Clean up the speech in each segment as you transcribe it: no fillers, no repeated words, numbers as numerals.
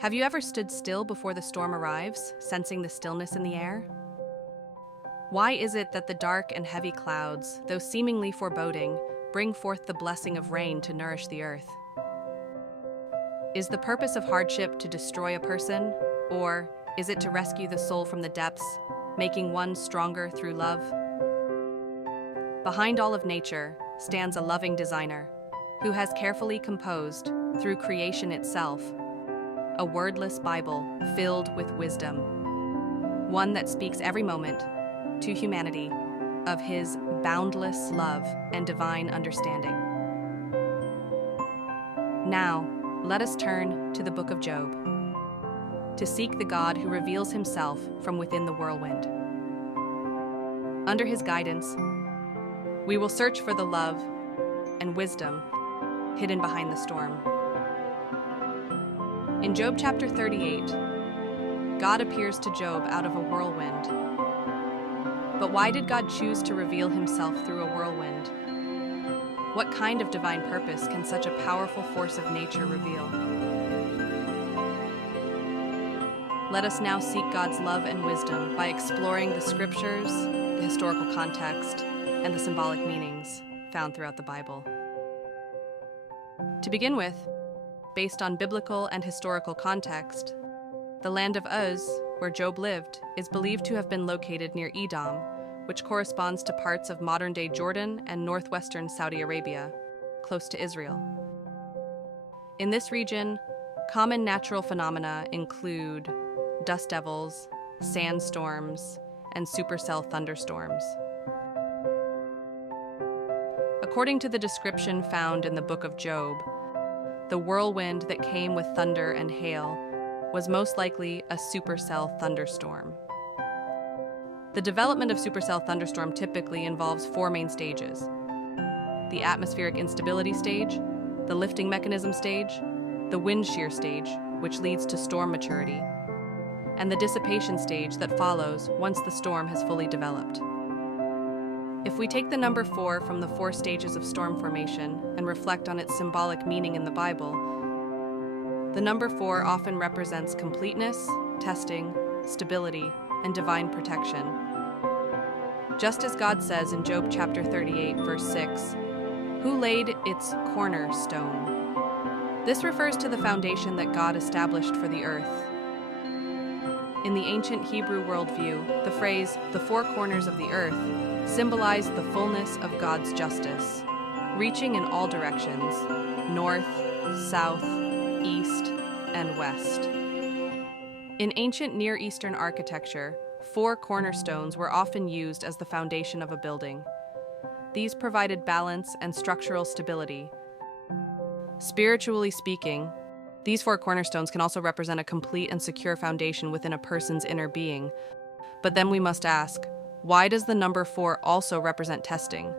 Have you ever stood still before the storm arrives, sensing the stillness in the air? Why is it that the dark and heavy clouds, though seemingly foreboding, bring forth the blessing of rain to nourish the earth? Is the purpose of hardship to destroy a person, or is it to rescue the soul from the depths, making one stronger through love? Behind all of nature stands a loving designer who has carefully composed, through creation itself, a wordless Bible filled with wisdom, one that speaks every moment to humanity of his boundless love and divine understanding. Now, let us turn to the book of Job, to seek the God who reveals himself from within the whirlwind. Under his guidance, we will search for the love and wisdom hidden behind the storm. In Job chapter 38, God appears to Job out of a whirlwind. But why did God choose to reveal himself through a whirlwind? What kind of divine purpose can such a powerful force of nature reveal? Let us now seek God's love and wisdom by exploring the scriptures, the historical context, and the symbolic meanings found throughout the Bible. To begin with, based on biblical and historical context, the land of Uz, where Job lived, is believed to have been located near Edom, which corresponds to parts of modern-day Jordan and northwestern Saudi Arabia, close to Israel. In this region, common natural phenomena include dust devils, sandstorms, and supercell thunderstorms. According to the description found in the book of Job, the whirlwind that came with thunder and hail was most likely a supercell thunderstorm. The development of supercell thunderstorm typically involves four main stages: the atmospheric instability stage, the lifting mechanism stage, the wind shear stage, which leads to storm maturity, and the dissipation stage that follows once the storm has fully developed. If we take the number 4 from the 4 stages of storm formation and reflect on its symbolic meaning in the Bible, the number 4 often represents completeness, testing, stability, and divine protection. Just as God says in Job chapter 38, verse 6, "Who laid its cornerstone?" This refers to the foundation that God established for the earth. In the ancient Hebrew worldview, the phrase, "the four corners of the earth," symbolized the fullness of God's justice, reaching in all directions, north, south, east, and west. In ancient Near Eastern architecture, 4 cornerstones were often used as the foundation of a building. These provided balance and structural stability. Spiritually speaking, these 4 cornerstones can also represent a complete and secure foundation within a person's inner being. But then we must ask, why does the number 4 also represent testing?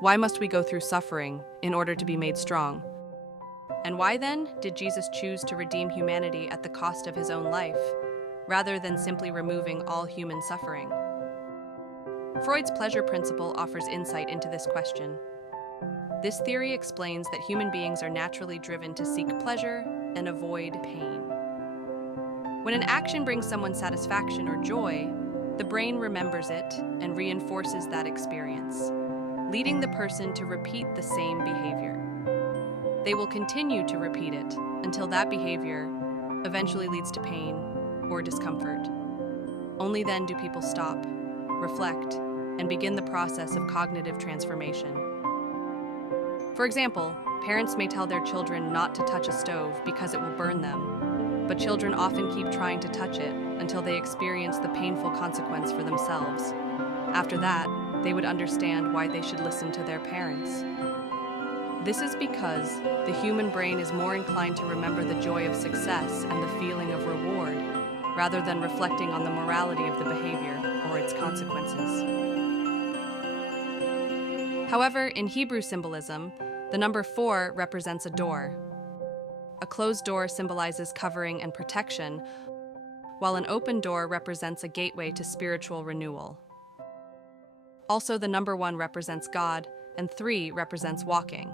Why must we go through suffering in order to be made strong? And why then did Jesus choose to redeem humanity at the cost of his own life, rather than simply removing all human suffering? Freud's pleasure principle offers insight into this question. This theory explains that human beings are naturally driven to seek pleasure and avoid pain. When an action brings someone satisfaction or joy, the brain remembers it and reinforces that experience, leading the person to repeat the same behavior. They will continue to repeat it until that behavior eventually leads to pain or discomfort. Only then do people stop, reflect, and begin the process of cognitive transformation. For example, parents may tell their children not to touch a stove because it will burn them, but children often keep trying to touch it until they experience the painful consequence for themselves. After that, they would understand why they should listen to their parents. This is because the human brain is more inclined to remember the joy of success and the feeling of reward, rather than reflecting on the morality of the behavior or its consequences. However, in Hebrew symbolism, the number 4 represents a door. A closed door symbolizes covering and protection, while an open door represents a gateway to spiritual renewal. Also, the number 1 represents God, and 3 represents walking.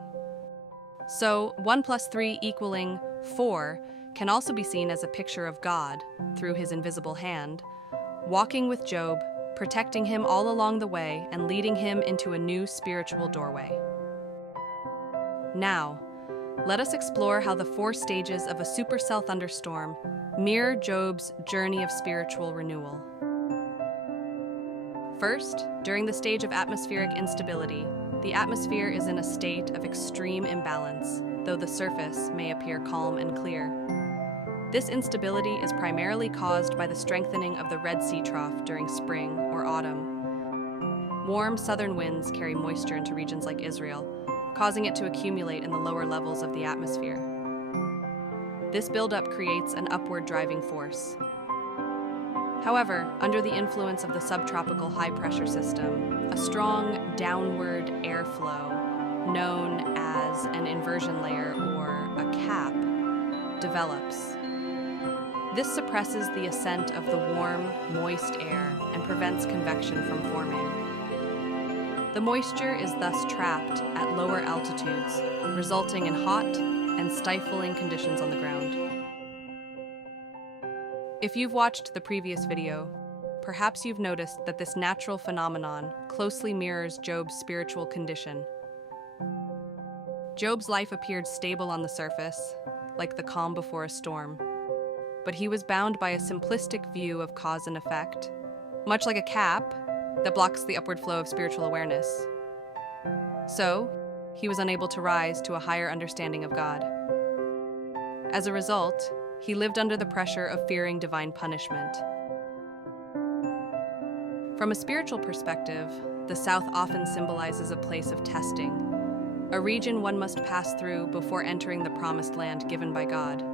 So, 1 plus 3 equaling 4 can also be seen as a picture of God, through his invisible hand, walking with Job, protecting him all along the way and leading him into a new spiritual doorway. Now, let us explore how the 4 stages of a supercell thunderstorm mirror Job's journey of spiritual renewal. First, during the stage of atmospheric instability, the atmosphere is in a state of extreme imbalance, though the surface may appear calm and clear. This instability is primarily caused by the strengthening of the Red Sea trough during spring or autumn. Warm southern winds carry moisture into regions like Israel, causing it to accumulate in the lower levels of the atmosphere. This buildup creates an upward driving force. However, under the influence of the subtropical high-pressure system, a strong downward airflow, known as an inversion layer or a cap, develops. This suppresses the ascent of the warm, moist air and prevents convection from forming. The moisture is thus trapped at lower altitudes, resulting in hot and stifling conditions on the ground. If you've watched the previous video, perhaps you've noticed that this natural phenomenon closely mirrors Job's spiritual condition. Job's life appeared stable on the surface, like the calm before a storm, but he was bound by a simplistic view of cause and effect, much like a cap that blocks the upward flow of spiritual awareness. So, he was unable to rise to a higher understanding of God. As a result, he lived under the pressure of fearing divine punishment. From a spiritual perspective, the South often symbolizes a place of testing, a region one must pass through before entering the promised land given by God.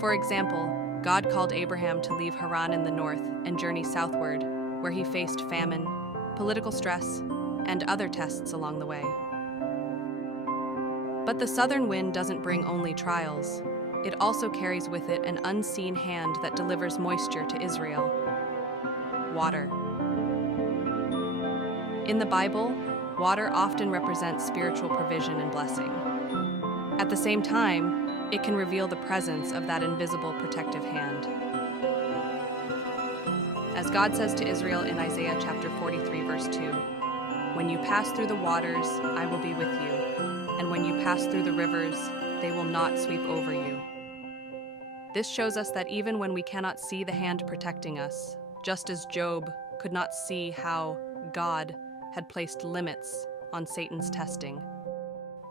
For example, God called Abraham to leave Haran in the north and journey southward, where he faced famine, political stress, and other tests along the way. But the southern wind doesn't bring only trials. It also carries with it an unseen hand that delivers moisture to Israel: water. In the Bible, water often represents spiritual provision and blessing. At the same time, it can reveal the presence of that invisible protective hand. As God says to Israel in Isaiah chapter 43, verse 2, "When you pass through the waters, I will be with you, and when you pass through the rivers, they will not sweep over you." This shows us that even when we cannot see the hand protecting us, just as Job could not see how God had placed limits on Satan's testing,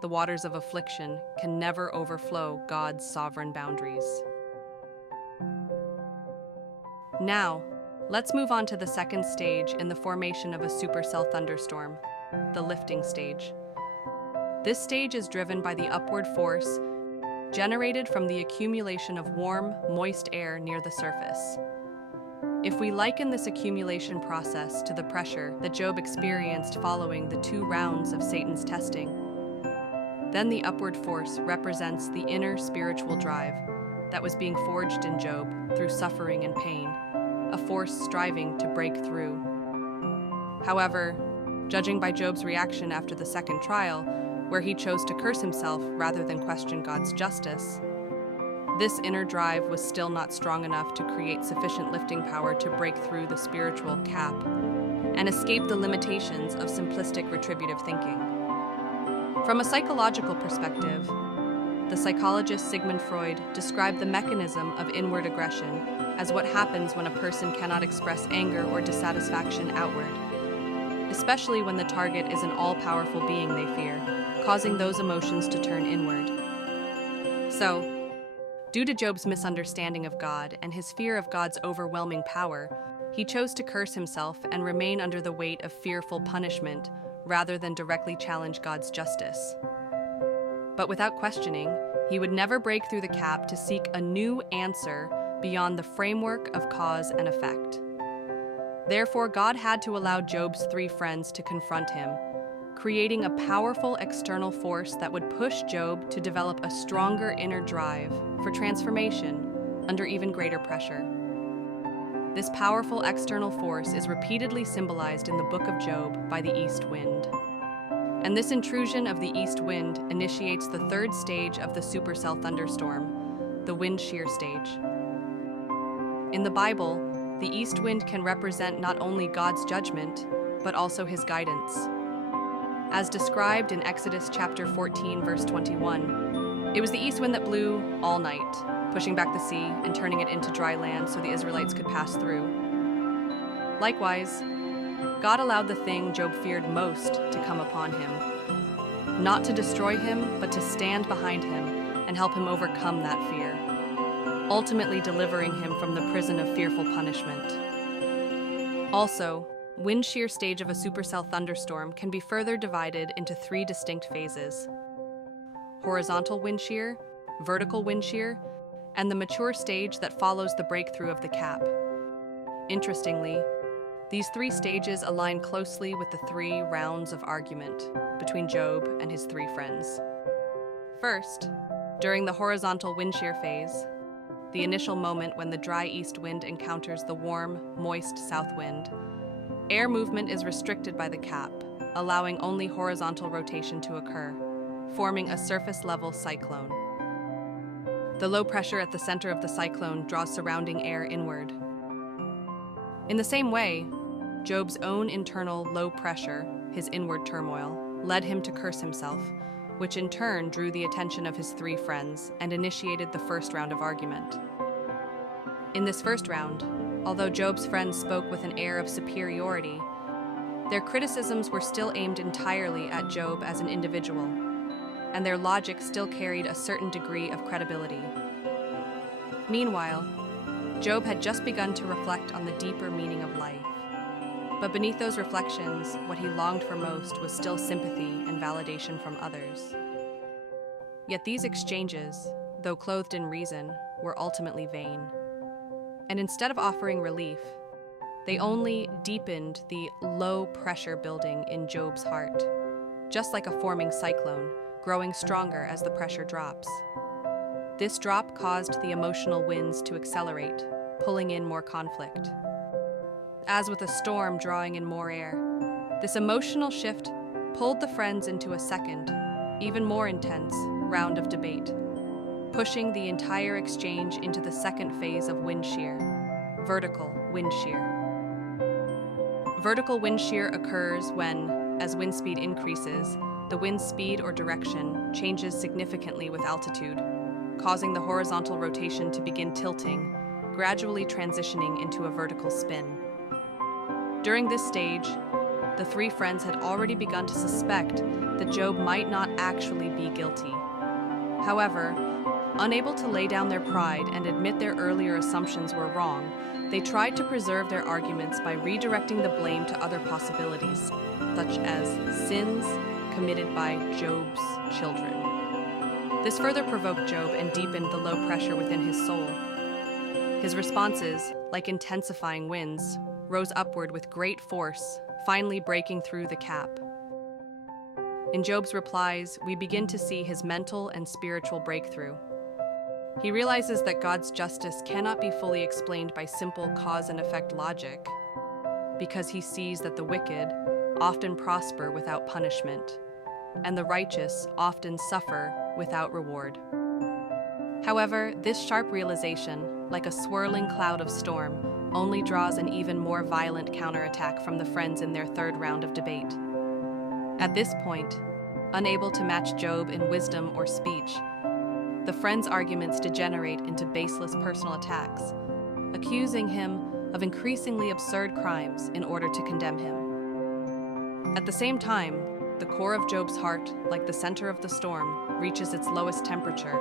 the waters of affliction can never overflow God's sovereign boundaries. Now, let's move on to the second stage in the formation of a supercell thunderstorm, the lifting stage. This stage is driven by the upward force generated from the accumulation of warm, moist air near the surface. If we liken this accumulation process to the pressure that Job experienced following the 2 rounds of Satan's testing, then the upward force represents the inner spiritual drive that was being forged in Job through suffering and pain, a force striving to break through. However, judging by Job's reaction after the second trial, where he chose to curse himself rather than question God's justice, this inner drive was still not strong enough to create sufficient lifting power to break through the spiritual cap and escape the limitations of simplistic retributive thinking. From a psychological perspective, the psychologist Sigmund Freud described the mechanism of inward aggression as what happens when a person cannot express anger or dissatisfaction outward, especially when the target is an all-powerful being they fear, causing those emotions to turn inward. So, due to Job's misunderstanding of God and his fear of God's overwhelming power, he chose to curse himself and remain under the weight of fearful punishment rather than directly challenge God's justice. But without questioning, he would never break through the cap to seek a new answer beyond the framework of cause and effect. Therefore, God had to allow Job's 3 friends to confront him, creating a powerful external force that would push Job to develop a stronger inner drive for transformation under even greater pressure. This powerful external force is repeatedly symbolized in the book of Job by the east wind. And this intrusion of the east wind initiates the 3rd stage of the supercell thunderstorm, the wind shear stage. In the Bible, the east wind can represent not only God's judgment, but also his guidance. As described in Exodus chapter 14, verse 21, it was the east wind that blew all night, pushing back the sea and turning it into dry land so the Israelites could pass through. Likewise, God allowed the thing Job feared most to come upon him, not to destroy him, but to stand behind him and help him overcome that fear, ultimately delivering him from the prison of fearful punishment. Also, wind shear stage of a supercell thunderstorm can be further divided into 3 distinct phases: horizontal wind shear, vertical wind shear, and the mature stage that follows the breakthrough of the cap. Interestingly, these 3 stages align closely with the 3 rounds of argument between Job and his 3 friends. First, during the horizontal wind shear phase, the initial moment when the dry east wind encounters the warm, moist south wind, air movement is restricted by the cap, allowing only horizontal rotation to occur, forming a surface-level cyclone. The low pressure at the center of the cyclone draws surrounding air inward. In the same way, Job's own internal low pressure, his inward turmoil, led him to curse himself, which in turn drew the attention of his 3 friends and initiated the first round of argument. In this first round, although Job's friends spoke with an air of superiority, their criticisms were still aimed entirely at Job as an individual, and their logic still carried a certain degree of credibility. Meanwhile, Job had just begun to reflect on the deeper meaning of life. But beneath those reflections, what he longed for most was still sympathy and validation from others. Yet these exchanges, though clothed in reason, were ultimately vain. And instead of offering relief, they only deepened the low pressure building in Job's heart, just like a forming cyclone, growing stronger as the pressure drops. This drop caused the emotional winds to accelerate, pulling in more conflict. As with a storm drawing in more air, this emotional shift pulled the friends into a second, even more intense, round of debate, pushing the entire exchange into the second phase of wind shear, vertical wind shear. Vertical wind shear occurs when, as wind speed increases, the wind's speed or direction changes significantly with altitude, causing the horizontal rotation to begin tilting, gradually transitioning into a vertical spin. During this stage, the 3 friends had already begun to suspect that Job might not actually be guilty. However, unable to lay down their pride and admit their earlier assumptions were wrong, they tried to preserve their arguments by redirecting the blame to other possibilities, such as sins committed by Job's children. This further provoked Job and deepened the low pressure within his soul. His responses, like intensifying winds, rose upward with great force, finally breaking through the cap. In Job's replies, we begin to see his mental and spiritual breakthrough. He realizes that God's justice cannot be fully explained by simple cause and effect logic, because he sees that the wicked often prosper without punishment, and the righteous often suffer without reward. However, this sharp realization, like a swirling cloud of storm, only draws an even more violent counterattack from the friends in their 3rd round of debate. At this point, unable to match Job in wisdom or speech, the friends' arguments degenerate into baseless personal attacks, accusing him of increasingly absurd crimes in order to condemn him. At the same time, the core of Job's heart, like the center of the storm, reaches its lowest temperature.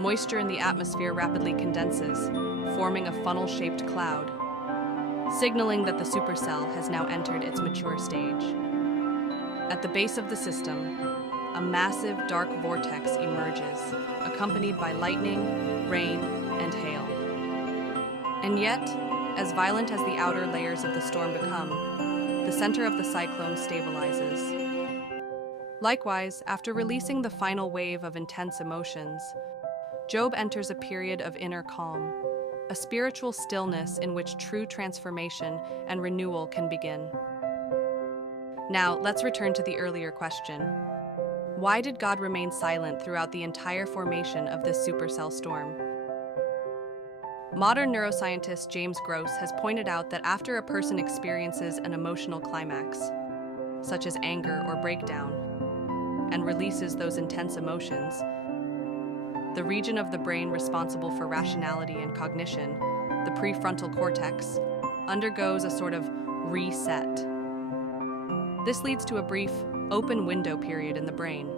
Moisture in the atmosphere rapidly condenses, forming a funnel-shaped cloud, signaling that the supercell has now entered its mature stage. At the base of the system, a massive dark vortex emerges, accompanied by lightning, rain, and hail. And yet, as violent as the outer layers of the storm become, the center of the cyclone stabilizes. Likewise, after releasing the final wave of intense emotions, Job enters a period of inner calm, a spiritual stillness in which true transformation and renewal can begin. Now, let's return to the earlier question. Why did God remain silent throughout the entire formation of this supercell storm? Modern neuroscientist James Gross has pointed out that after a person experiences an emotional climax, such as anger or breakdown, and releases those intense emotions, the region of the brain responsible for rationality and cognition, the prefrontal cortex, undergoes a sort of reset. This leads to a brief, open window period in the brain.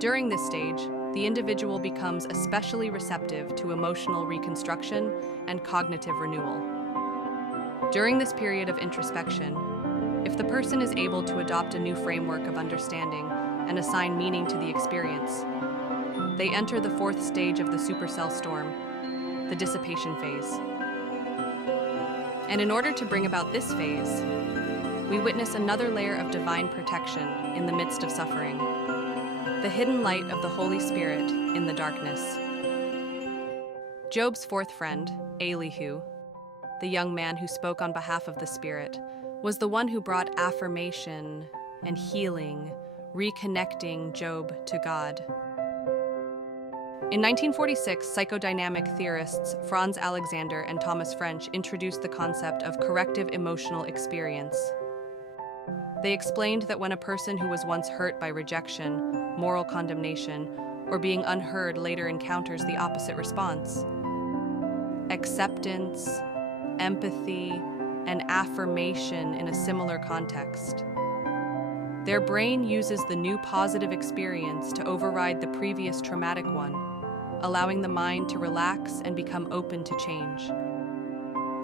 During this stage, the individual becomes especially receptive to emotional reconstruction and cognitive renewal. During this period of introspection, if the person is able to adopt a new framework of understanding and assign meaning to the experience, they enter the fourth stage of the supercell storm, the dissipation phase. And in order to bring about this phase, we witness another layer of divine protection in the midst of suffering, the hidden light of the Holy Spirit in the darkness. Job's fourth friend, Elihu, the young man who spoke on behalf of the Spirit, was the one who brought affirmation and healing, reconnecting Job to God. In 1946, psychodynamic theorists Franz Alexander and Thomas French introduced the concept of corrective emotional experience. They explained that when a person who was once hurt by rejection, moral condemnation, or being unheard later encounters the opposite response, acceptance, empathy, and affirmation in a similar context, their brain uses the new positive experience to override the previous traumatic one, allowing the mind to relax and become open to change.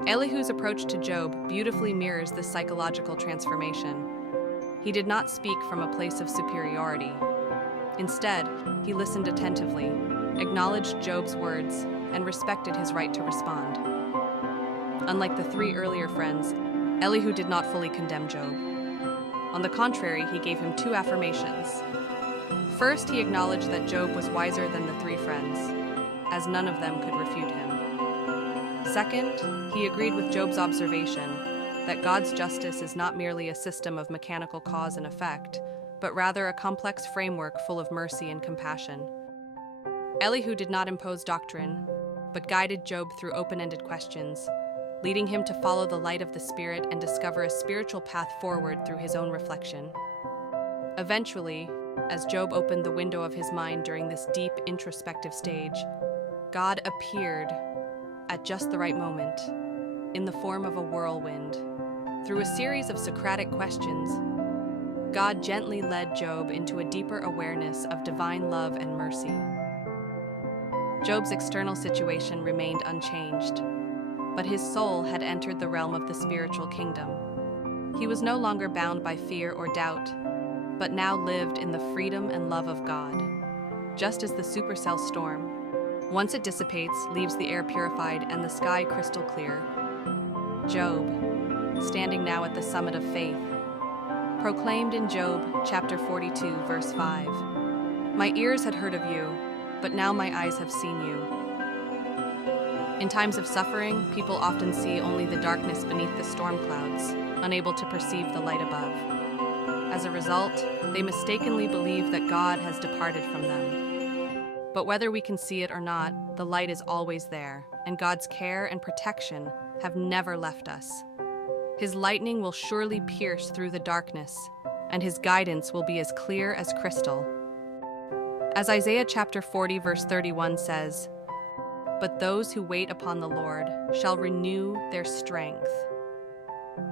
Elihu's approach to Job beautifully mirrors this psychological transformation. He did not speak from a place of superiority. Instead, he listened attentively, acknowledged Job's words, and respected his right to respond. Unlike the three earlier friends, Elihu did not fully condemn Job. On the contrary, he gave him two affirmations. First, he acknowledged that Job was wiser than the three friends, as none of them could refute him. Second, he agreed with Job's observation that God's justice is not merely a system of mechanical cause and effect, but rather a complex framework full of mercy and compassion. Elihu did not impose doctrine, but guided Job through open-ended questions, leading him to follow the light of the Spirit and discover a spiritual path forward through his own reflection. Eventually, as Job opened the window of his mind during this deep introspective stage, God appeared at just the right moment, in the form of a whirlwind. Through a series of Socratic questions, God gently led Job into a deeper awareness of divine love and mercy. Job's external situation remained unchanged, but his soul had entered the realm of the spiritual kingdom. He was no longer bound by fear or doubt, but now lived in the freedom and love of God. Just as the supercell storm, once it dissipates, leaves the air purified and the sky crystal clear, Job, standing now at the summit of faith, proclaimed in Job chapter 42, verse 5, "My ears had heard of you, but now my eyes have seen you." In times of suffering, people often see only the darkness beneath the storm clouds, unable to perceive the light above. As a result, they mistakenly believe that God has departed from them. But whether we can see it or not, the light is always there, and God's care and protection have never left us. His lightning will surely pierce through the darkness, and his guidance will be as clear as crystal. As Isaiah chapter 40 verse 31 says, "But those who wait upon the Lord shall renew their strength.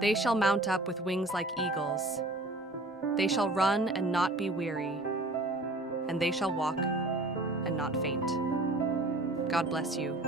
They shall mount up with wings like eagles. They shall run and not be weary, and they shall walk and not faint." God bless you.